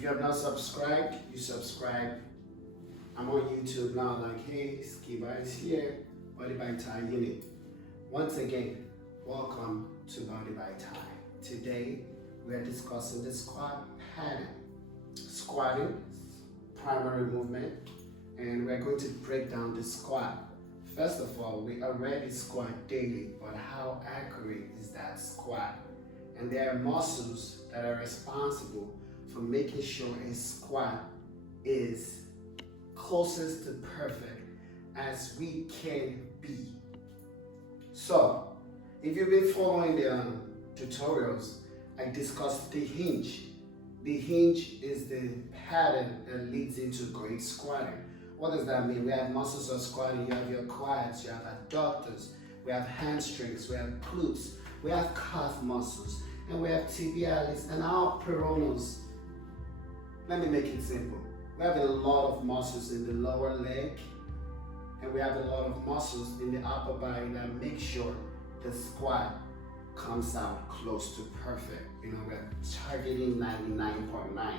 If you have not subscribed, you subscribe. I'm on YouTube now, like, hey, Skiba is here, Body by Thai Unit. Once again, welcome to Body by Thai. Today, we are discussing the squat pattern. Squatting, primary movement, and we're going to break down the squat. First of all, we already squat daily, but how accurate is that squat? And there are muscles that are responsible for making sure a squat is closest to perfect as we can be. So, if you've been following the tutorials, I discussed the hinge. The hinge is the pattern that leads into great squatting. What does that mean? We have muscles of squatting. You have your quads, you have adductors, we have hamstrings, we have glutes, we have calf muscles, and we have tibialis and our peroneals. Let me make it simple. We have a lot of muscles in the lower leg, and we have a lot of muscles in the upper body that make sure the squat comes out close to perfect. You know, we're targeting 99.9.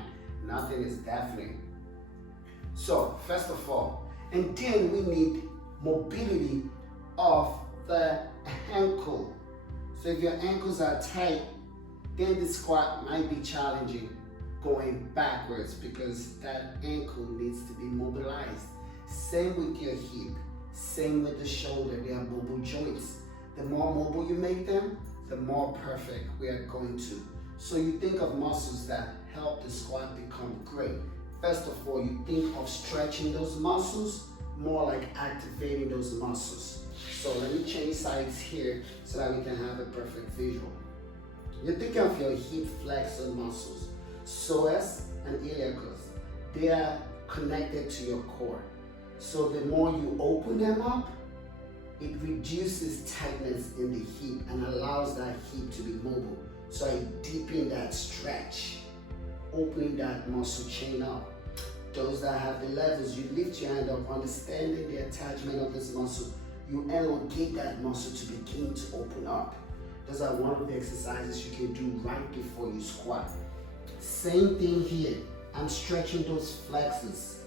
Nothing is definite. So, first of all, and then we need mobility of the ankle. So if your ankles are tight, then the squat might be challenging going backwards because that ankle needs to be mobilized. Same with your hip, same with the shoulder. They are mobile joints. The more mobile you make them, the more perfect we are going to. So you think of muscles that help the squat become great. First of all, you think of stretching those muscles more like activating those muscles. So let me change sides here so that we can have a perfect visual. You're thinking of your hip flexor muscles, psoas and iliacus. They are connected to your core. So the more you open them up, it reduces tightness in the hip and allows that hip to be mobile. So I deepen that stretch, opening that muscle chain up. Those that have the levels, you lift your hand up, understanding the attachment of this muscle. You elongate that muscle to begin to open up. Those are one of the exercises you can do right before you squat. Same thing here. I'm stretching those flexors.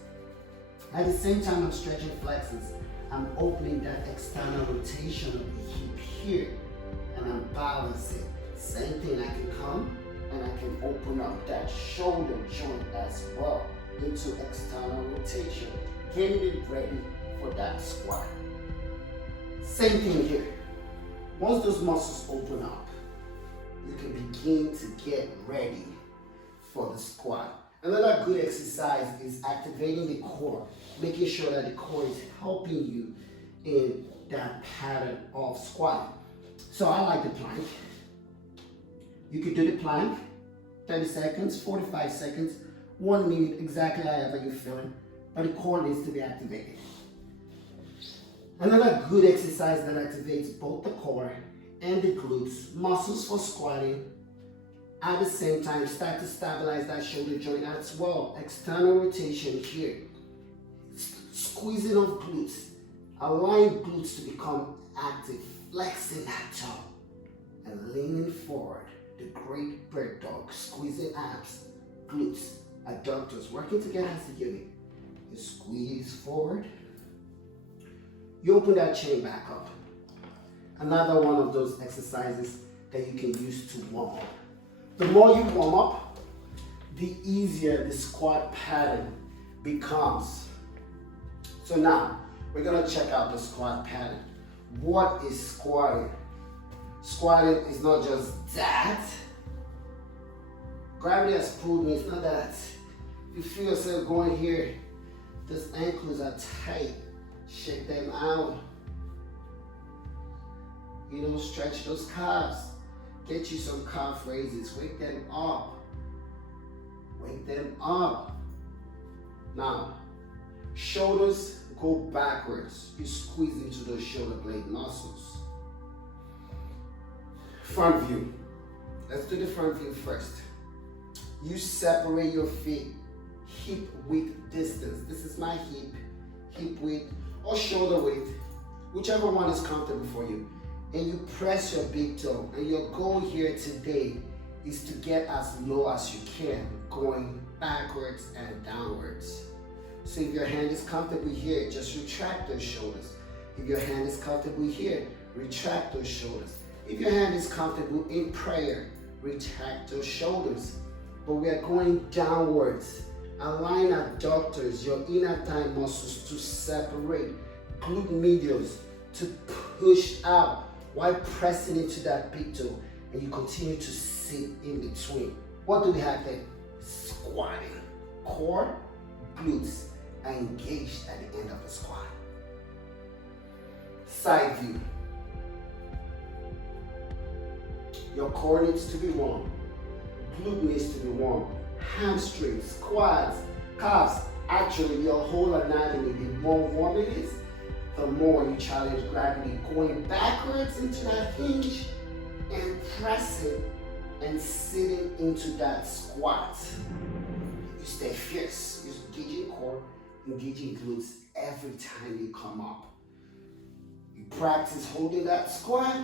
At the same time I'm stretching flexors, I'm opening that external rotation of the hip here, and I'm balancing. Same thing, I can come and I can open up that shoulder joint as well into external rotation, getting it ready for that squat. Same thing here. Once those muscles open up, you can begin to get ready for the squat. Another good exercise is activating the core, making sure that the core is helping you in that pattern of squatting. So I like the plank. You could do the plank, 30 seconds, 45 seconds, 1 minute, exactly however you're feeling, but the core needs to be activated. Another good exercise that activates both the core and the glutes, muscles for squatting, at the same time start to stabilize that shoulder joint as well. External rotation here, squeezing of glutes, allowing glutes to become active, flexing that toe and leaning forward. The great bird dog, squeezing abs, glutes, adductors, working together as a unit. You squeeze forward, you open that chain back up. Another one of those exercises that you can use to warm up. The more you warm up, the easier the squat pattern becomes. So now, we're gonna check out the squat pattern. What is squatting? Squatting is not just that. Gravity has pulled me, it's not that. You feel yourself going here, those ankles are tight, shake them out. You know, stretch those calves. Get you some calf raises, wake them up. Wake them up. Now, shoulders go backwards. You squeeze into those shoulder blade muscles. Front view. Let's do the front view first. You separate your feet, hip width distance. This is my hip width or shoulder width, whichever one is comfortable for you. And you press your big toe. And your goal here today is to get as low as you can, going backwards and downwards. So if your hand is comfortable here, just retract those shoulders. If your hand is comfortable here, retract those shoulders. If your hand is comfortable in prayer, retract those shoulders. But we are going downwards. Align adductors, your inner thigh muscles, to separate. Glute medials to push out while pressing into that big toe. And you continue to sit in between. What do we have there? Squatting. Core, glutes are engaged at the end of the squat. Side view. Your core needs to be warm. Glute needs to be warm. Hamstrings, quads, calves. Actually, your whole anatomy, the more warm it is, the more you challenge gravity. Going backwards into that hinge and pressing and sitting into that squat. You stay fierce. You're engaging core, engaging glutes every time you come up. You practice holding that squat,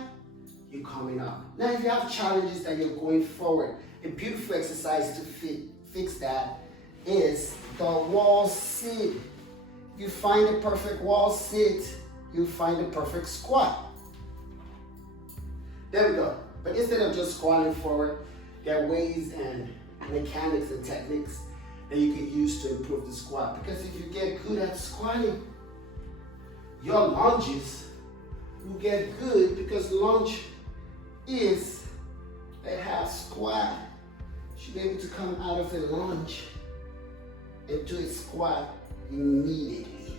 you're coming up. Now, if you have challenges that you're going forward, a beautiful exercise to fix that is the wall sit. You find the perfect wall sit, you find the perfect squat. There we go. But instead of just squatting forward, there are ways and mechanics and techniques that you can use to improve the squat. Because if you get good at squatting, your lunges will get good, because lunge is a half squat. You should be able to come out of a lunge into a squat immediately.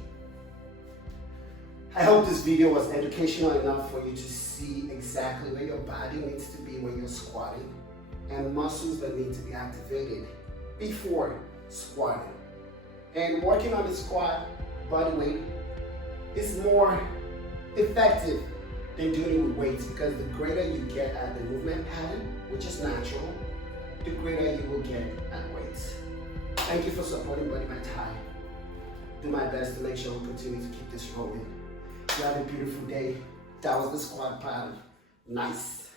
I hope this video was educational enough for you to see exactly where your body needs to be when you're squatting and muscles that need to be activated before squatting. And working on the squat body weight is more effective than doing it with weights, because the greater you get at the movement pattern, which is natural, the greater you will get at weights. Thank you for supporting Body by Ty. Do my best to make sure we continue to keep this rolling. You have a beautiful day. That was the squat pattern. Nice.